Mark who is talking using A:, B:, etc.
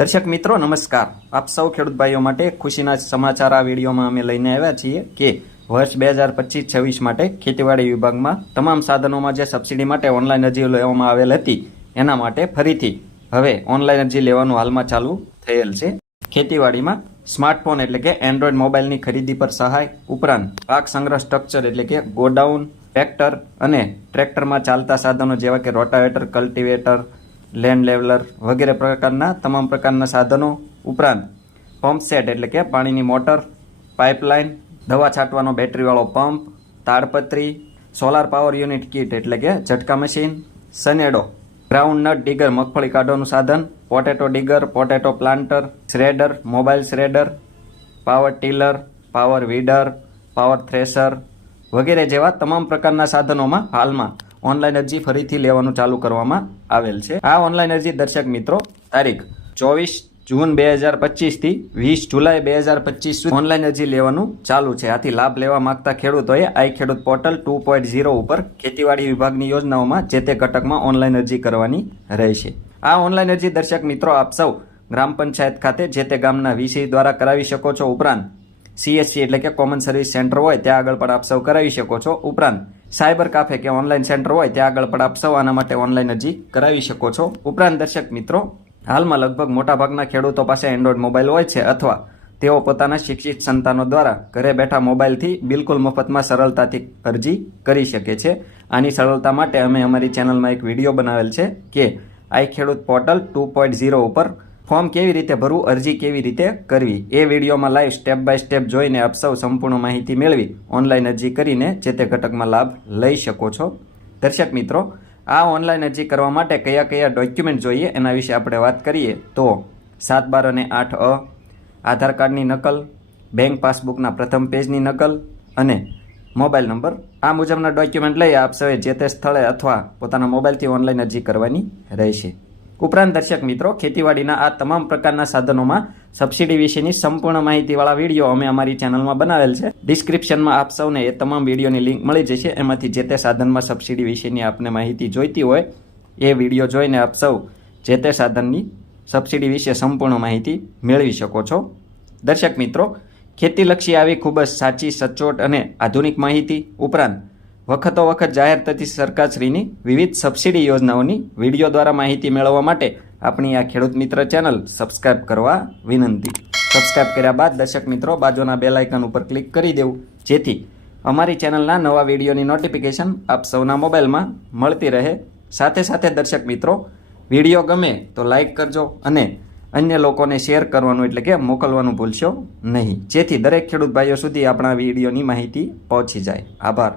A: દર્શક મિત્રો, નમસ્કાર. આપ સૌ ખેડૂત ભાઈઓ માટે ખુશીના સમાચાર આ વિડીયોમાં અમે લઈને આવ્યા છીએ કે વર્ષ બે હજાર પચીસ છવ્વીસ માટે ખેતીવાડી વિભાગમાં તમામ સાધનોમાં જે સબસિડી માટે ઓનલાઈન અરજી લેવામાં આવેલ હતી, એના માટે ફરીથી હવે ઓનલાઈન અરજી લેવાનું હાલમાં ચાલુ થયેલ છે. ખેતીવાડીમાં સ્માર્ટફોન એટલે કે એન્ડ્રોઈડ મોબાઈલની ખરીદી પર સહાય ઉપરાંત પાક સંગ્રહ સ્ટ્રક્ચર એટલે કે ગોડાઉન, ટ્રેક્ટર અને ટ્રેક્ટરમાં ચાલતા સાધનો જેવા કે રોટાવેટર, કલ્ટિવેટર લેન્ડ લેવલર વગેરે પ્રકારના તમામ પ્રકારના સાધનો ઉપરાંત પંપ સેટ એટલે કે પાણીની મોટર, પાઇપલાઇન, દવા છાંટવાનો બેટરીવાળો પંપ, તાડપત્રી, સોલાર પાવર યુનિટ કીટ એટલે કે ઝટકા machine, Sanedo groundnut digger મગફળી કાઢવાનું સાધન, potato digger, potato planter, shredder mobile shredder, power tiller, power weeder, power thresher વગેરે જેવા તમામ પ્રકારના સાધનોમાં હાલમાં ઓનલાઈન અરજી ફરીથી લેવાનું ચાલુ કરવામાં આવેલ છે. આ ઓનલાઈન અરજી દર્શક મિત્રો, તારીખ ચોવીસ જૂન બે હજાર પચીસથી વીસ જુલાઈ બે હજાર પચીસ સુધી ઓનલાઈન અરજી લેવાનું ચાલુ છે. આથી લાભ લેવા માંગતા ખેડૂતોએ આઈ Khedut portal two point zero ઉપર ખેતીવાડી વિભાગની યોજનાઓમાં જે તે ઘટકમાં ઓનલાઈન અરજી કરવાની રહેશે. આ ઓનલાઈન અરજી દર્શક મિત્રો આપ સૌ ગ્રામ પંચાયત ખાતે જે તે ગામના વીસી દ્વારા કરાવી શકો છો ઉપરાંત સીએસસી એટલે કે કોમન સર્વિસ સેન્ટર હોય, ત્યાં આગળ પણ આપ સૌ કરાવી શકો છો. ઉપરાંત સાયબર કાફે કે ઓનલાઈન સેન્ટર હોય ત્યાં આગળ પણ આપ સૌ આના માટે ઓનલાઈન અરજી કરાવી શકો છો. ઉપરાંત દર્શક મિત્રો, હાલમાં લગભગ મોટાભાગના ખેડૂતો પાસે એન્ડ્રોઈડ મોબાઈલ હોય છે અથવા તેઓ પોતાના શિક્ષિત સંતાનો દ્વારા ઘરે બેઠા મોબાઈલથી બિલકુલ મફતમાં સરળતાથી અરજી કરી શકે છે. આની સરળતા માટે અમે અમારી ચેનલમાં એક વીડિયો બનાવેલ છે કે I Khedut portal two point zero ઉપર ફોર્મ કેવી રીતે ભરવું, અરજી કેવી રીતે કરવી? એ વિડીયોમાં લાઈવ સ્ટેપ બાય સ્ટેપ જોઈને આપ સૌ સંપૂર્ણ માહિતી મેળવી ઓનલાઈન અરજી કરીને જે તે ઘટકમાં લાભ લઈ શકો છો. દર્શક મિત્રો, આ ઓનલાઈન અરજી કરવા માટે કયા કયા ડોક્યુમેન્ટ જોઈએ એના વિશે આપણે વાત કરીએ તો સાત બાર અને આઠ અ, આધાર કાર્ડની નકલ બેંક પાસબુકના પ્રથમ પેજની નકલ અને મોબાઈલ નંબર આ મુજબના ડોક્યુમેન્ટ લઈ આપ સૌએ જે તે સ્થળે અથવા પોતાના મોબાઈલથી ઓનલાઈન અરજી કરવાની રહેશે. ઉપરાંત દર્શક મિત્રો, ખેતીવાડીના આ તમામ પ્રકારના સાધનોમાં સબસિડી વિશેની સંપૂર્ણ માહિતીવાળા વીડિયો અમે અમારી ચેનલમાં બનાવેલ છે. ડિસ્ક્રિપ્શનમાં આપ સૌને એ તમામ વિડીયોની લિંક મળી જશે. એમાંથી જે તે સાધનમાં સબસિડી વિશેની આપને માહિતી જોઈતી હોય, એ વીડિયો જોઈને આપ સૌ જે તે સાધનની સબસિડી વિશે સંપૂર્ણ માહિતી મેળવી શકો છો. દર્શક મિત્રો, ખેતીલક્ષી આવી ખૂબ જ સાચી, સચોટ અને આધુનિક માહિતી ઉપરાંત વખતો વખત જાહેર થતી સરકારશ્રીની વિવિધ સબસિડી યોજનાઓની વીડિયો દ્વારા માહિતી મેળવવા માટે આપણી આ ખેડૂત મિત્ર ચેનલ સબસ્ક્રાઇબ કરવા વિનંતી. સબસ્ક્રાઇબ કર્યા બાદ દર્શક મિત્રો બાજુના બેલ ઉપર ક્લિક કરી દેવું. જેથી અમારી ચેનલના નવા વિડીયોની નોટિફિકેશન આપ સૌના મોબાઈલમાં મળતી રહે. સાથે સાથે દર્શક મિત્રો, વીડિયો ગમે તો લાઈક કરજો અને અન્ય લોકોને શેર કરવાનું એટલે કે મોકલવાનું ભૂલશો નહીં. જેથી દરેક ખેડૂત ભાઈઓ સુધી આપણા વિડીયોની માહિતી પહોંચી જાય. આભાર.